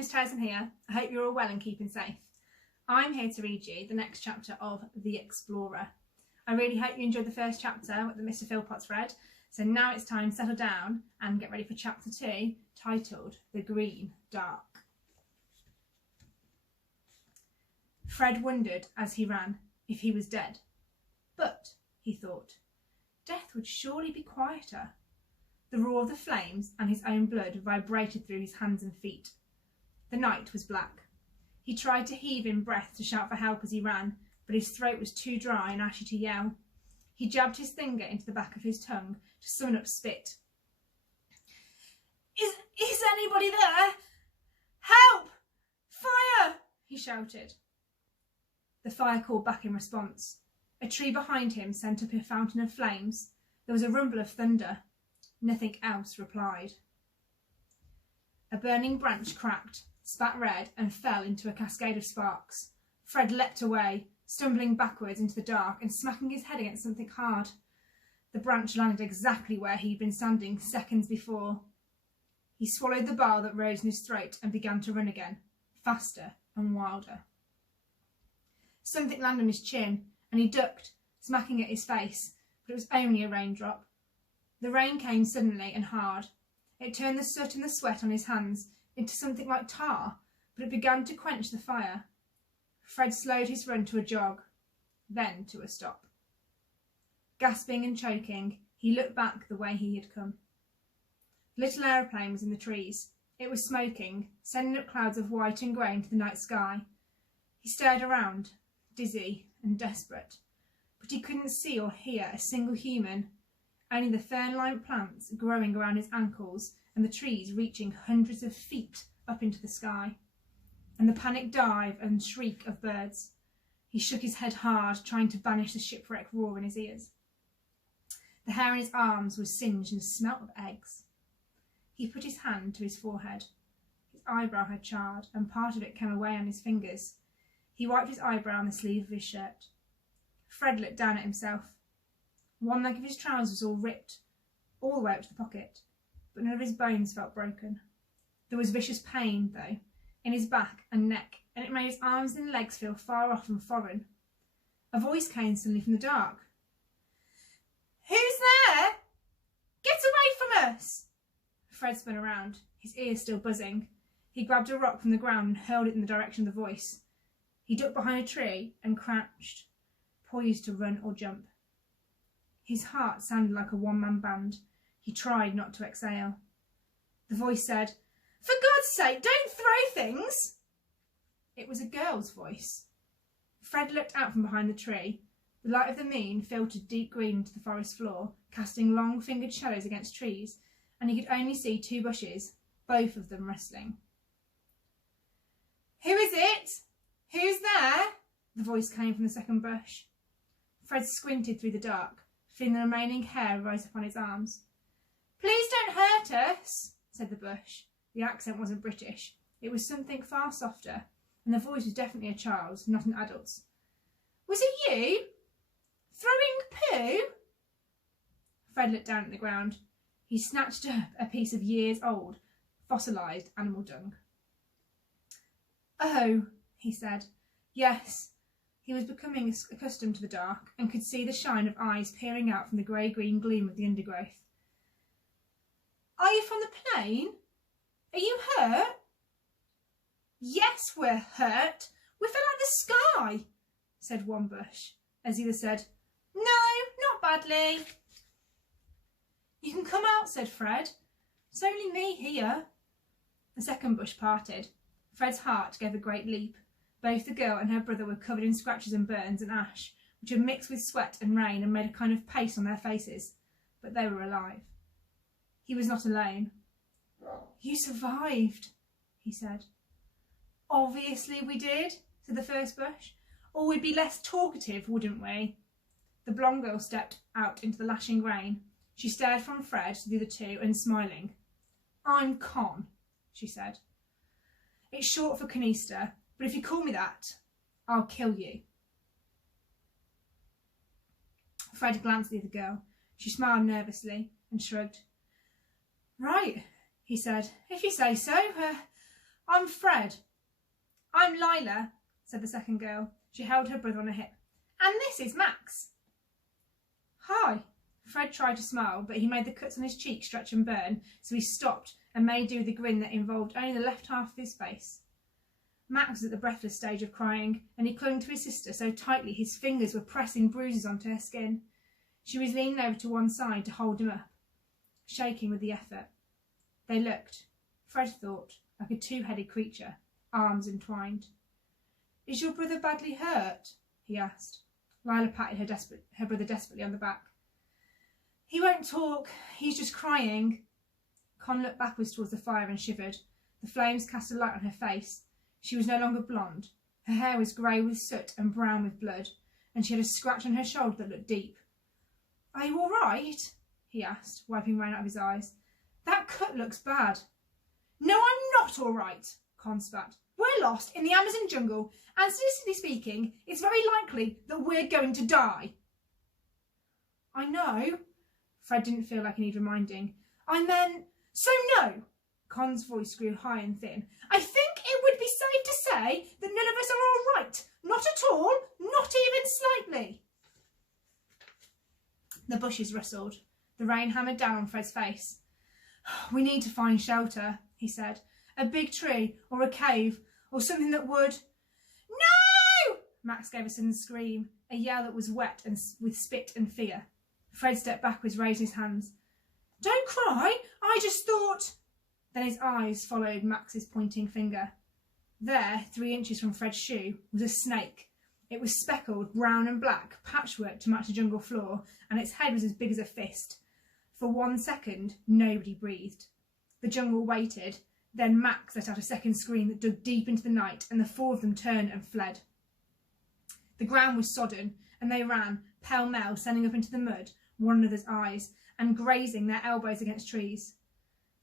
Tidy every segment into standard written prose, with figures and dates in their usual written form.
Miss Taylorson here. I hope you're all well and keeping safe. I'm here to read you the next chapter of The Explorer. I really hope you enjoyed the first chapter that Mr. Philpotts read, so now it's time to settle down and get ready for chapter 2, titled The Green Dark. Fred wondered as he ran if he was dead. But, he thought, death would surely be quieter. The roar of the flames and his own blood vibrated through his hands and feet. The night was black. He tried to heave in breath to shout for help as he ran, but his throat was too dry and ashy to yell. He jabbed his finger into the back of his tongue to summon up spit. Is anybody there? Help! Fire! He shouted. The fire called back in response. A tree behind him sent up a fountain of flames. There was a rumble of thunder. Nothing else replied. A burning branch cracked, spat red, and fell into a cascade of sparks. Fred leapt away, stumbling backwards into the dark and smacking his head against something hard. The branch landed exactly where he'd been standing seconds before. He swallowed the bile that rose in his throat and began to run again, faster and wilder. Something landed on his chin, and he ducked, smacking at his face, but it was only a raindrop. The rain came suddenly and hard. It turned the soot and the sweat on his hands into something like tar, but it began to quench the fire. Fred slowed his run to a jog, then to a stop. Gasping and choking, he looked back the way he had come. The little aeroplane was in the trees. It was smoking, sending up clouds of white and grey into the night sky. He stared around, dizzy and desperate, but he couldn't see or hear a single human, only the fern-lined plants growing around his ankles and the trees reaching hundreds of feet up into the sky, and the panicked dive and shriek of birds. He shook his head hard, trying to banish the shipwreck roar in his ears. The hair in his arms was singed and smelt of eggs. He put his hand to his forehead. His eyebrow had charred, and part of it came away on his fingers. He wiped his eyebrow on the sleeve of his shirt. Fred looked down at himself. One leg of his trousers was all ripped, all the way up to the pocket, but none of his bones felt broken. There was vicious pain, though, in his back and neck, and it made his arms and legs feel far off and foreign. A voice came suddenly from the dark. "Who's there? Get away from us!" Fred spun around, his ears still buzzing. He grabbed a rock from the ground and hurled it in the direction of the voice. He ducked behind a tree and crouched, poised to run or jump. His heart sounded like a one-man band. He tried not to exhale. The voice said, "For God's sake, don't throw things!" It was a girl's voice. Fred looked out from behind the tree. The light of the moon filtered deep green into the forest floor, casting long-fingered shadows against trees, and he could only see 2 bushes, both of them rustling. "Who is it? Who's there?" The voice came from the second bush. Fred squinted through the dark, feeling the remaining hair rise upon his arms. "Please don't hurt us," said the bush. The accent wasn't British. It was something far softer, and the voice was definitely a child's, not an adult's. "Was it you? Throwing poo?" Fred looked down at the ground. He snatched up a piece of years-old, fossilised animal dung. "Oh," he said. "Yes." He was becoming accustomed to the dark and could see the shine of eyes peering out from the grey-green gleam of the undergrowth. "Are you from the plane? Are you hurt?" "Yes, we're hurt. We fell out of the sky," said one bush, as the other said, "No, not badly." "You can come out," said Fred. "It's only me here." The second bush parted. Fred's heart gave a great leap. Both the girl and her brother were covered in scratches and burns and ash, which had mixed with sweat and rain and made a kind of paste on their faces, but they were alive. He was not alone. "You survived," he said. "Obviously we did," said the first bush. "Or we'd be less talkative, wouldn't we?" The blonde girl stepped out into the lashing rain. She stared from Fred to the other two and smiling. "I'm Con," she said. "It's short for Canister, but if you call me that, I'll kill you." Fred glanced at the other girl. She smiled nervously and shrugged. "Right," he said. "If you say so. I'm Fred. I'm Lila, said the second girl. She held her brother on her hip. And this is Max. Hi. Fred tried to smile, but he made the cuts on his cheek stretch and burn, so he stopped and made do with a grin that involved only the left half of his face. Max was at the breathless stage of crying, and he clung to his sister so tightly his fingers were pressing bruises onto her skin. She was leaning over to one side to hold him up, shaking with the effort. They looked, Fred thought, like a two-headed creature, arms entwined. Is your brother badly hurt? He asked. Lila patted her brother desperately on the back. He won't talk. He's just crying. Con looked backwards towards the fire and shivered. The flames cast a light on her face. She was no longer blonde. Her hair was grey with soot and brown with blood, and she had a scratch on her shoulder that looked deep. Are you all right? He asked, wiping rain out of his eyes. That cut looks bad. No, I'm not all right, Con spat. We're lost in the Amazon jungle, and statistically speaking, it's very likely that we're going to die. I know. Fred didn't feel like he needed reminding. I meant, so no. Con's voice grew high and thin. I think it would be safe to say that none of us are all right. Not at all, not even slightly. The bushes rustled. The rain hammered down on Fred's face. We need to find shelter, he said. A big tree or a cave or something that would... No! Max gave a sudden scream, a yell that was wet and with spit and fear. Fred stepped backwards, raised his hands. Don't cry, I just thought... Then his eyes followed Max's pointing finger. There, 3 inches from Fred's shoe, was a snake. It was speckled, brown and black, patchwork to match the jungle floor, and its head was as big as a fist. For 1 second, nobody breathed. The jungle waited. Then Max let out a second scream that dug deep into the night, and the 4 of them turned and fled. The ground was sodden, and they ran, pell-mell, standing up into the mud, one another's eyes, and grazing their elbows against trees.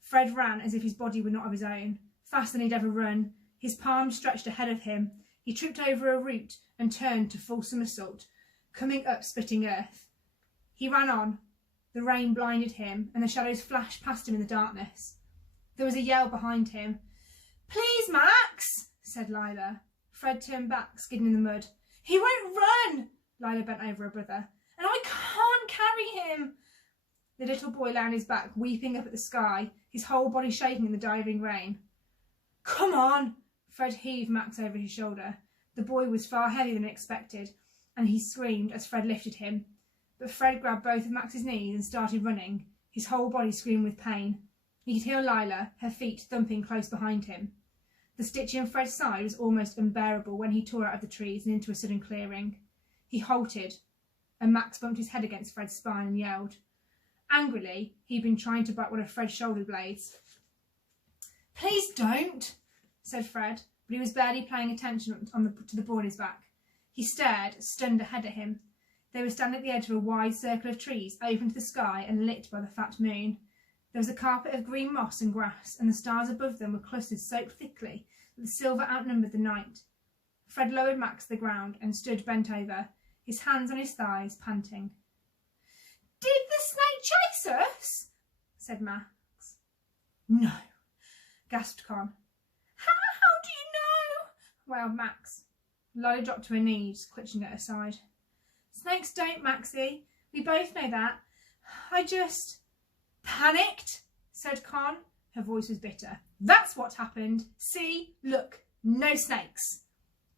Fred ran as if his body were not of his own, faster than he'd ever run, his palms stretched ahead of him. He tripped over a root and turned to full somersault, coming up spitting earth. He ran on. The rain blinded him, and the shadows flashed past him in the darkness. There was a yell behind him. Please, Max, said Lila. Fred turned back, skidding in the mud. He won't run! Lila bent over her brother. And I can't carry him! The little boy lay on his back, weeping up at the sky, his whole body shaking in the diving rain. Come on! Fred heaved Max over his shoulder. The boy was far heavier than expected, and he screamed as Fred lifted him. But Fred grabbed both of Max's knees and started running, his whole body screaming with pain. He could hear Lila, her feet thumping close behind him. The stitch in Fred's side was almost unbearable when he tore out of the trees and into a sudden clearing. He halted, and Max bumped his head against Fred's spine and yelled. Angrily, he'd been trying to bite one of Fred's shoulder blades. Please don't, said Fred, but he was barely paying attention to the boy on his back. He stared, stunned, ahead at him. They were standing at the edge of a wide circle of trees, open to the sky and lit by the fat moon. There was a carpet of green moss and grass, and the stars above them were clustered so thickly that the silver outnumbered the night. Fred lowered Max to the ground and stood bent over, his hands on his thighs, panting. Did the snake chase us? Said Max. No, gasped Con. How do you know? Wailed Max. Lila dropped to her knees, clutching at her side. Snakes don't, Maxie. We both know that. I just... Panicked, said Con. Her voice was bitter. That's what happened. See, look, no snakes.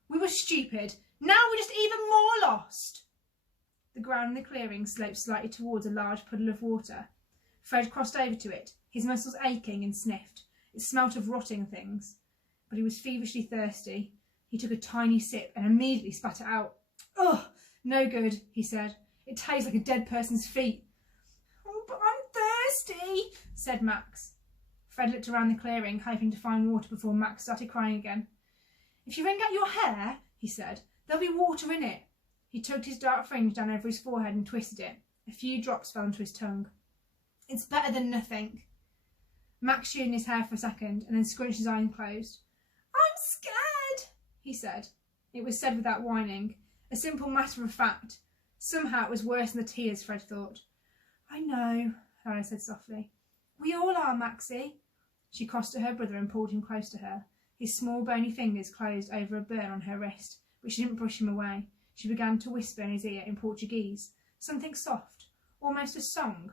We were stupid. Now we're just even more lost. The ground in the clearing sloped slightly towards a large puddle of water. Fred crossed over to it, his muscles aching, and sniffed. It smelt of rotting things. But he was feverishly thirsty. He took a tiny sip and immediately spat it out. Ugh, no good, he said. It tastes like a dead person's feet. Oh, but I'm thirsty, said Max. Fred looked around the clearing, hoping to find water before Max started crying again. If you wring out your hair, he said, there'll be water in it. He tugged his dark fringe down over his forehead and twisted it. A few drops fell onto his tongue. It's better than nothing. Max chewed in his hair for a second and then scrunched his eyes closed. I'm scared, he said. It was said without whining, a simple matter of fact. Somehow it was worse than the tears, Fred thought. I know, Lila said softly. We all are, Maxie. She crossed to her brother and pulled him close to her. His small bony fingers closed over a burn on her wrist, but she didn't brush him away. She began to whisper in his ear in Portuguese, something soft, almost a song,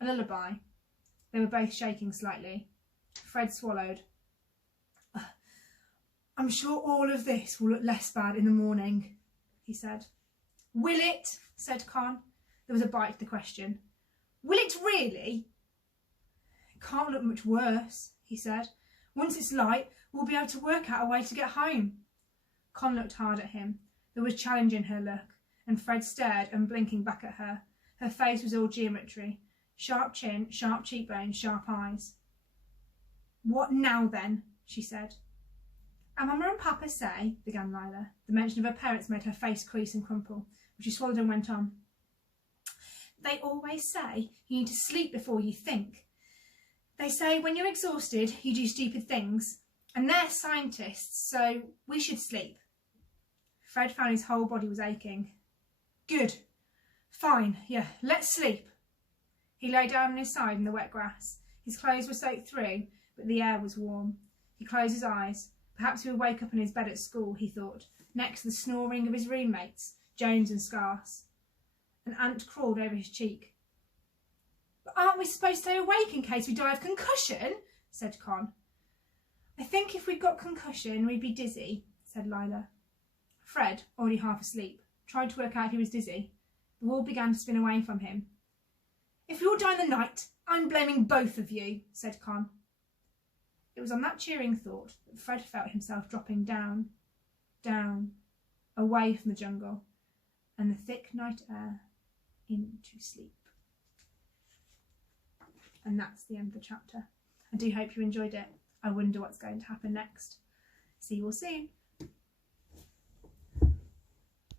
a lullaby. They were both shaking slightly. Fred swallowed. "I'm sure all of this will look less bad in the morning," he said. "Will it?" said Con. There was a bite to the question. "Will it really?" "It can't look much worse," he said. "Once it's light, we'll be able to work out a way to get home." Con looked hard at him. There was challenge in her look, and Fred stared, unblinking, back at her. Her face was all geometry. Sharp chin, sharp cheekbones, sharp eyes. "What now, then?" she said. "And Mama and Papa say," began Lila. The mention of her parents made her face crease and crumple, but she swallowed and went on. "They always say you need to sleep before you think. They say when you're exhausted, you do stupid things. And they're scientists, so we should sleep." Fred found his whole body was aching. "Good. Fine. Yeah, let's sleep." He lay down on his side in the wet grass. His clothes were soaked through, but the air was warm. He closed his eyes. Perhaps he would wake up in his bed at school, he thought, next to the snoring of his roommates, Jones and Scarce. An ant crawled over his cheek. "But aren't we supposed to stay awake in case we die of concussion?" said Con. "I think if we'd got concussion, we'd be dizzy," said Lila. Fred, already half asleep, tried to work out if he was dizzy. The wall began to spin away from him. "If we all die in the night, I'm blaming both of you," said Con. It was on that cheering thought that Fred felt himself dropping down, down, away from the jungle and the thick night air into sleep. And that's the end of the chapter. I do hope you enjoyed it. I wonder what's going to happen next. See you all soon.